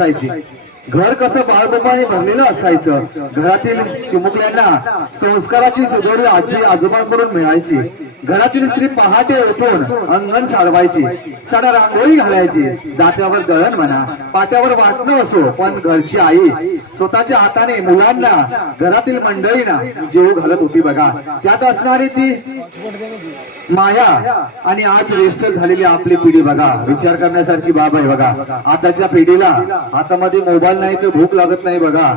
असायची घर कसं बाळगोपाने भरलेलं असायचं? घरातील चिमुकल्यांना संस्काराची सुगोडी आजी आजोबांकडून मिळायची. घरातील स्त्री पहाटे उठून अंगण सारवायची. सडा रांगोळी घालायची. दात्यावर दळण म्हणा पाट्यावर वाटणं असो पण घरची आई स्वतःच्या हाताने मुलांना घरातील मंडळींना जेव घालत होती बघा. त्यात असणारी ती माया आणि आज व्यस्त झालेली आपली पिढी बघा. विचार करण्यासारखी बाब आहे बघा. आताच्या पिढीला हातामध्ये मोबाईल नाही तर भूक लागत नाही बघा.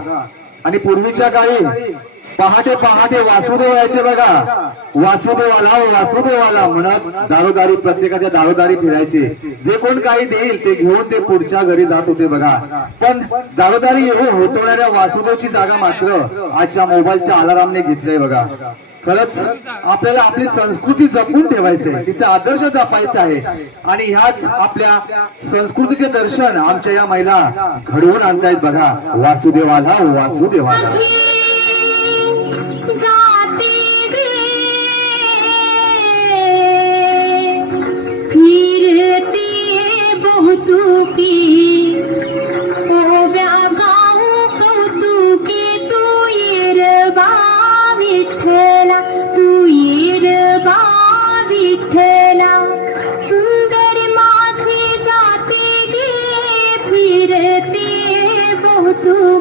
आणि पूर्वीच्या काळी पहाटे पहाटे वासुदेव यायचे बघा. वासुदेवाला वासुदेवाला म्हणत दारोदारी प्रत्येकाच्या दारोदारी फिरायचे. जे कोण काही देईल ते घेऊन ते पुढच्या घरी जात होते बघा. पण दारोदारी येऊन होतवणाऱ्या वासुदेवची जागा मात्र आजच्या मोबाईलच्या अलारामने घेतलंय बघा. खरंच आपल्याला आपली संस्कृती जपून ठेवायची आहे. तिचा आदर्श जपायचा आहे. आणि ह्याच आपल्या संस्कृतीचे दर्शन आमच्या या महिला घडवून आणतायत बघा. वासुदेवाला वासुदेवाला.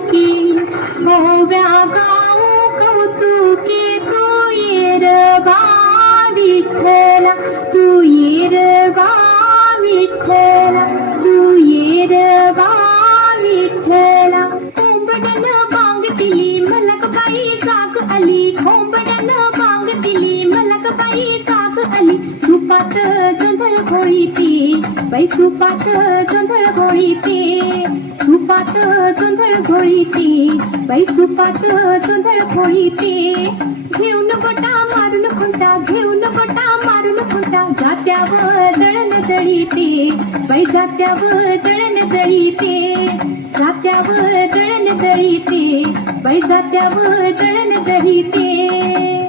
কি ও ব্যাগা आली सुपात जोंधळ घोळीती बाई सुपात जोंधळ घोळीती सुपात जोंधळ घोळीती बाई सुपात जोंधळ घोळीती घेऊन बटा मारून खुंटा घेऊन बटा मारून खुंटा. जात्यावर दळण जळीती बाई जात्यावर दळण जळीती जात्यावर दळण जळीती बाई जात्यावर दळण जळीती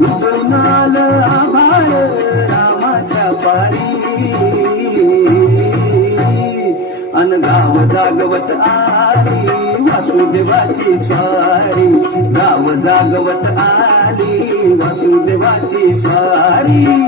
रामाच्या आभाळ रामाच्या पायी अन जागवत आली वासुदेवाची स्वारी. गाव जागवत आली वासुदेवाची स्वारी.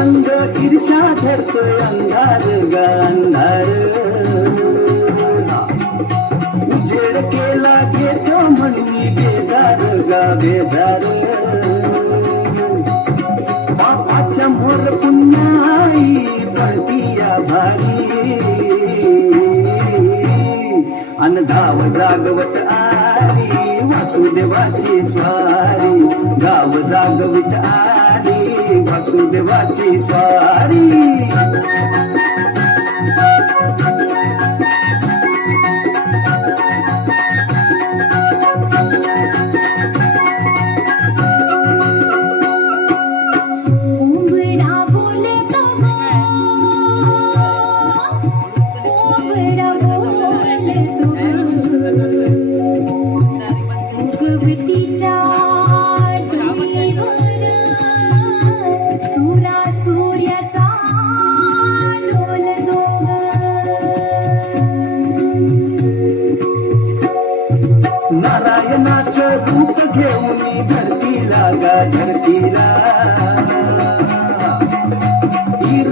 संग ईर्षा धरतो अंधार ग अंधार. उजेड केला घेतो म्हणून बेजार गा बेजार. बापाच्या मोर पुन्हाई पडती या भारी. अन गाव जागवत आली वासुदेवाची स्वारी. गाव जागवित आली वासुदेवाची स्वारी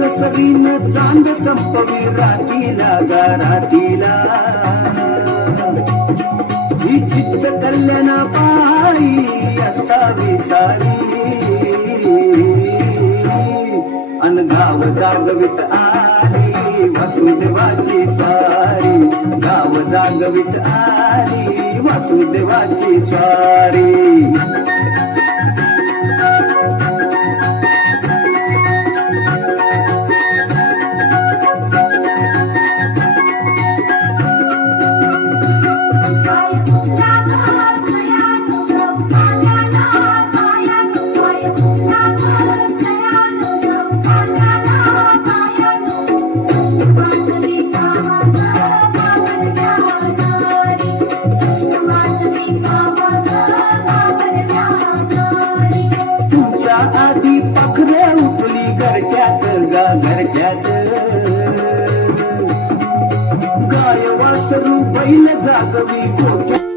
सरीन चांद संपवी रातीला गारातीला ही चित्त कल्याणा पायी असावी सारी. अनगाव जागवित आली वासुदेवाची स्वारी. गाव जागवित आली वासुदेवाची स्वारी. बैल जागवी गोट्यात